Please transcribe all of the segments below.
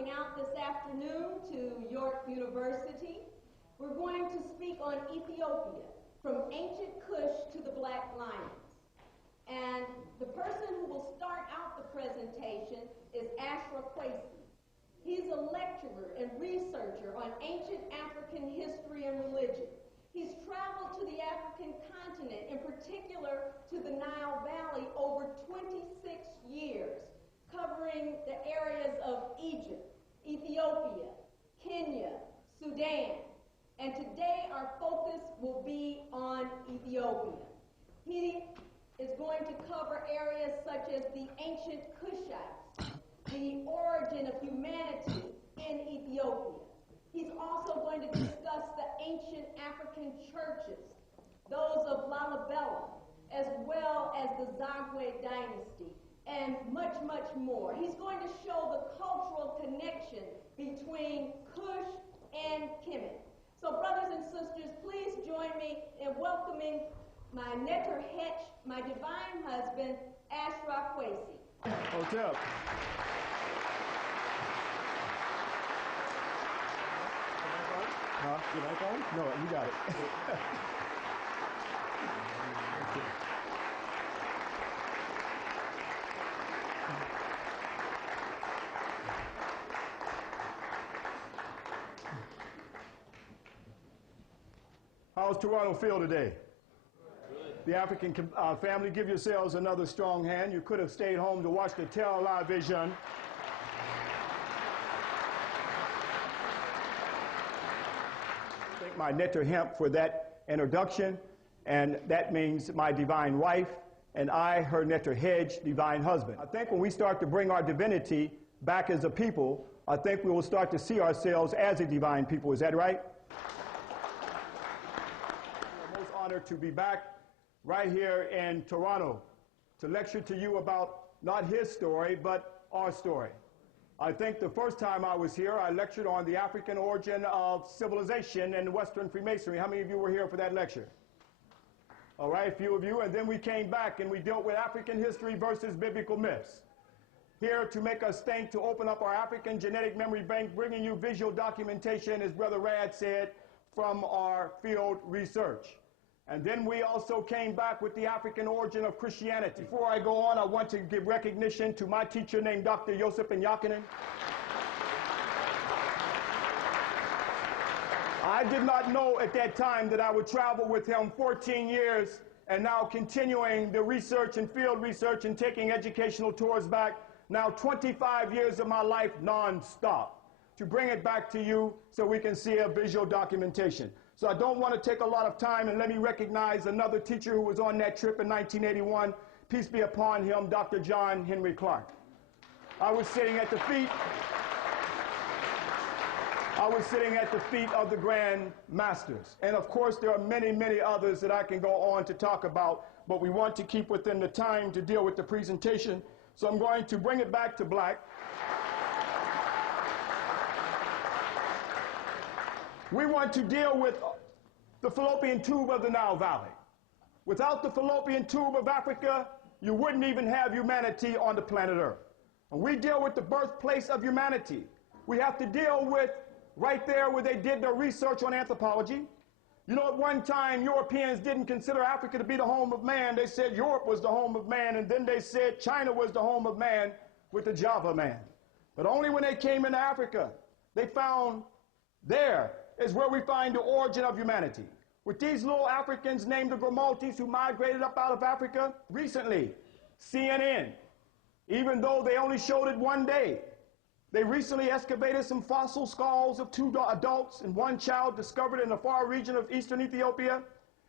coming out this afternoon to York University. We're going to speak on Ethiopia, from ancient Kush to the Black Lions. And the person who will start out the presentation is Ashra Kwesi. He's a lecturer and researcher on ancient African history and religion. He's traveled to the African continent, in particular to the Nile Valley, over 26 years, covering the areas of Egypt, Ethiopia, Kenya, Sudan. And today our focus will be on Ethiopia. He is going to cover areas such as the ancient Kushites, the origin of humanity in Ethiopia. He's also going to discuss the ancient African churches, those of Lalibela, as well as the Zagwe dynasty, and much, much more. He's going to show the cultural connection between Kush and Kemet. So brothers and sisters, please join me in welcoming my netter hetch, my divine husband, Ashra Kwesi. What's up? Huh? You like that? No, you got it. How's Toronto feel today? The African family, give yourselves another strong hand. You could have stayed home to watch the television. Thank my netter hemp for that introduction, and that means my divine wife, and I, her netter hedge, divine husband. I think when we start to bring our divinity back as a people, I think we will start to see ourselves as a divine people. Is that right? I'm most honored to be back right here in Toronto to lecture to you about not his story, but our story. I think the first time I was here, I lectured on the African origin of civilization and Western Freemasonry. How many of you were here for that lecture? All right, a few of you. And then we came back and we dealt with African history versus biblical myths. Here to make us think, to open up our African genetic memory bank, bringing you visual documentation, as Brother Rad said, from our field research. And then we also came back with the African origin of Christianity. Before I go on, I want to give recognition to my teacher named Dr. Joseph Nyakinen. I did not know at that time that I would travel with him 14 years and now continuing the research and field research and taking educational tours back, now 25 years of my life non-stop, to bring it back to you so we can see a visual documentation. So I don't want to take a lot of time, and let me recognize another teacher who was on that trip in 1981. Peace be upon him, Dr. John Henry Clark. I was sitting at the feet of the Grand Masters. And of course, there are many, many others that I can go on to talk about, but we want to keep within the time to deal with the presentation. So I'm going to bring it back to black. We want to deal with the fallopian tube of the Nile Valley. Without the fallopian tube of Africa, you wouldn't even have humanity on the planet Earth. And we deal with the birthplace of humanity. We have to deal with right there where they did their research on anthropology. You know, at one time, Europeans didn't consider Africa to be the home of man. They said Europe was the home of man, and then they said China was the home of man with the Java man. But only when they came into Africa, they found there is where we find the origin of humanity. With these little Africans named the Grimaltes who migrated up out of Africa recently, CNN, even though they only showed it one day, they recently excavated some fossil skulls of 2 adults and 1 child discovered in the far region of eastern Ethiopia,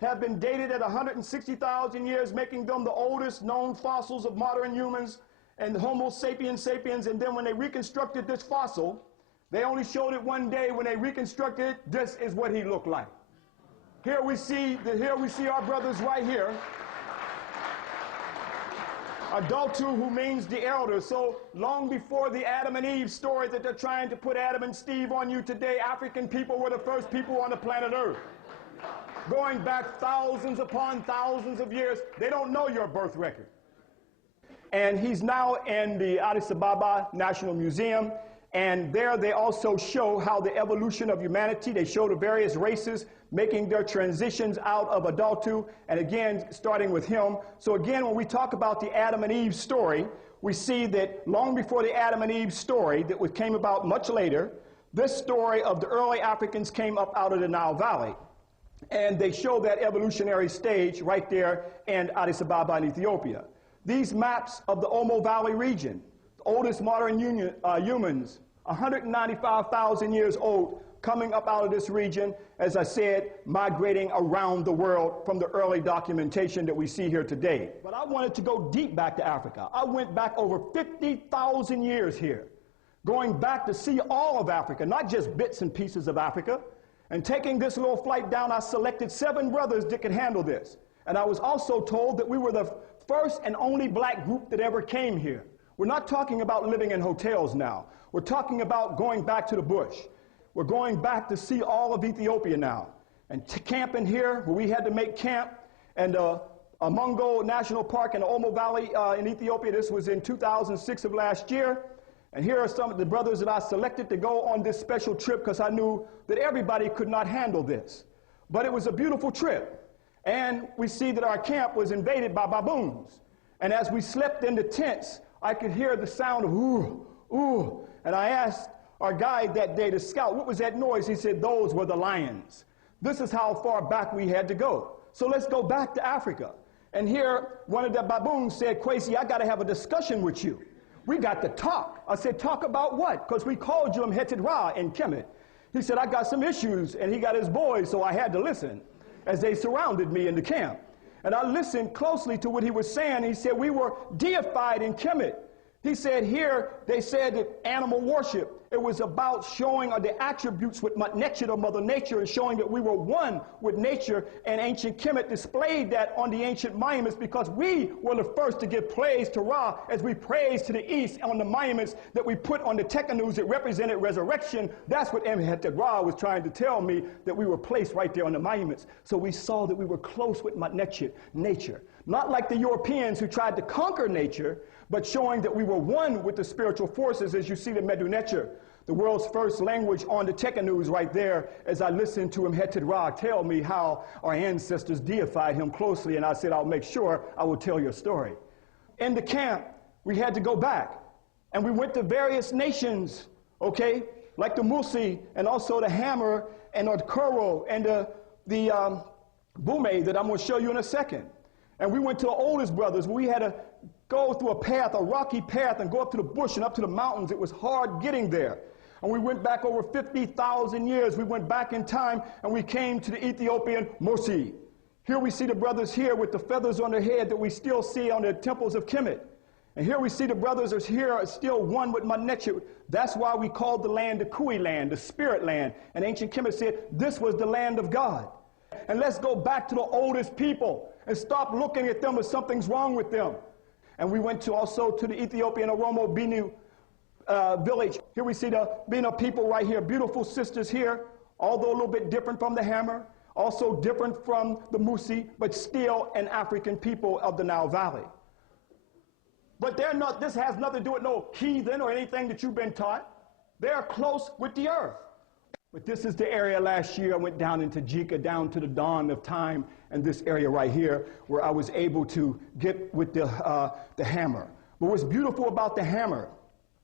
have been dated at 160,000 years, making them the oldest known fossils of modern humans and Homo sapiens sapiens. And then when they reconstructed this fossil, they only showed it one day. When they reconstructed it, this is what he looked like. Here we see our brothers right here. Adultu, who means the elder. So long before the Adam and Eve story that they're trying to put Adam and Steve on you today, African people were the first people on the planet Earth. Going back thousands upon thousands of years, they don't know your birth record. And he's now in the Addis Ababa National Museum. And there they also show how the evolution of humanity, they show the various races making their transitions out of adulthood, and again, starting with him. So again, when we talk about the Adam and Eve story, we see that long before the Adam and Eve story that came about much later, this story of the early Africans came up out of the Nile Valley. And they show that evolutionary stage right there in Addis Ababa in Ethiopia. These maps of the Omo Valley region, the oldest modern humans, 195,000 years old, coming up out of this region, as I said, migrating around the world from the early documentation that we see here today. But I wanted to go deep back to Africa. I went back over 50,000 years here, going back to see all of Africa, not just bits and pieces of Africa. And taking this little flight down, I selected 7 brothers that could handle this. And I was also told that we were the first and only black group that ever came here. We're not talking about living in hotels now. We're talking about going back to the bush. We're going back to see all of Ethiopia now. And camping here, where we had to make camp, and Amungo National Park in the Omo Valley in Ethiopia. This was in 2006 of last year. And here are some of the brothers that I selected to go on this special trip because I knew that everybody could not handle this. But it was a beautiful trip. And we see that our camp was invaded by baboons. And as we slept in the tents, I could hear the sound of ooh, ooh. And I asked our guide that day, the scout, what was that noise? He said, those were the lions. This is how far back we had to go. So let's go back to Africa. And here, one of the baboons said, Kwesi, I got to have a discussion with you. We got to talk. I said, talk about what? Because we called you Mhetidra in Kemet. He said, I got some issues, and he got his boys, so I had to listen as they surrounded me in the camp. And I listened closely to what he was saying. He said, we were deified in Kemet. He said here, they said that animal worship, it was about showing the attributes with Mother Nature and showing that we were one with nature, and ancient Kemet displayed that on the ancient monuments because we were the first to give praise to Ra as we praise to the east on the monuments that we put on the tekanus that represented resurrection. That's what Ra was trying to tell me, that we were placed right there on the monuments. So we saw that we were close with nature. Not like the Europeans who tried to conquer nature, but showing that we were one with the spiritual forces, as you see the Medu Neter, the world's first language on the tekanus right there, as I listened to Mhetidra tell me how our ancestors deified him closely, and I said, I'll make sure I will tell your story. In the camp, we had to go back, and we went to various nations, okay, like the Musi, and also the Hammer, and the Kuro, and the Bume that I'm going to show you in a second. And we went to the oldest brothers. We had to go through a path, a rocky path, and go up to the bush and up to the mountains. It was hard getting there. And we went back over 50,000 years. We went back in time, and we came to the Ethiopian Musi. Here we see the brothers here with the feathers on their head that we still see on the temples of Kemet. And here we see the brothers are still one with Manechu. That's why we called the land the Kui land, the spirit land. And ancient Kemet said this was the land of God. And let's go back to the oldest people and stop looking at them as something's wrong with them. And we went also to the Ethiopian Oromo Binu village. Here we see the Bina people right here, beautiful sisters here, although a little bit different from the Hammer, also different from the Musi, but still an African people of the Nile Valley. But they're not, this has nothing to do with no heathen or anything that you've been taught. They're close with the earth. But this is the area last year I went down into Jika, down to the dawn of time, and this area right here where I was able to get with the Hammer. But what's beautiful about the Hammer,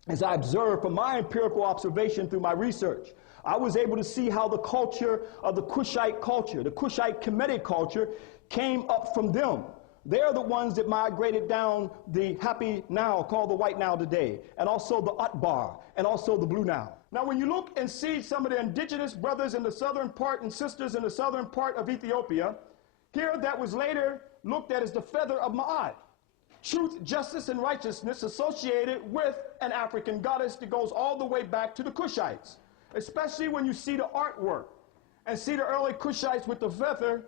as I observed from my empirical observation through my research, I was able to see how the culture of the Kushite culture, the Kushite Kemetic culture, came up from them. They're the ones that migrated down the Happy Nile, called the White Nile today, and also the Atbar, and also the Blue Nile. Now, when you look and see some of the indigenous brothers in the southern part and sisters in the southern part of Ethiopia, here that was later looked at as the feather of Ma'at. Truth, justice, and righteousness associated with an African goddess that goes all the way back to the Kushites, especially when you see the artwork and see the early Kushites with the feather,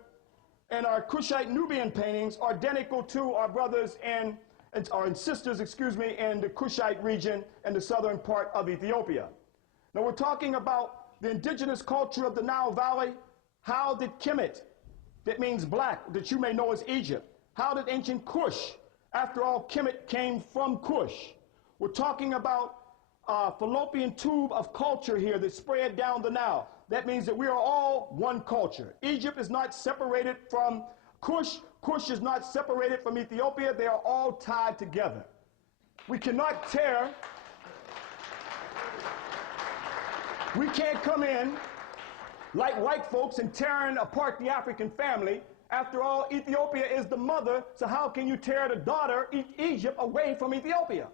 and our Kushite Nubian paintings are identical to our brothers and sisters, in the Kushite region and the southern part of Ethiopia. Now we're talking about the indigenous culture of the Nile Valley. How did Kemet, that means black, that you may know as Egypt, how did ancient Kush, after all, Kemet came from Kush. We're talking about fallopian tube of culture here that spread down the Nile. That means that we are all one culture. Egypt is not separated from Kush. Kush is not separated from Ethiopia. They are all tied together. We cannot tear. We can't come in like white folks and tearing apart the African family. After all, Ethiopia is the mother, so how can you tear the daughter, Egypt, away from Ethiopia?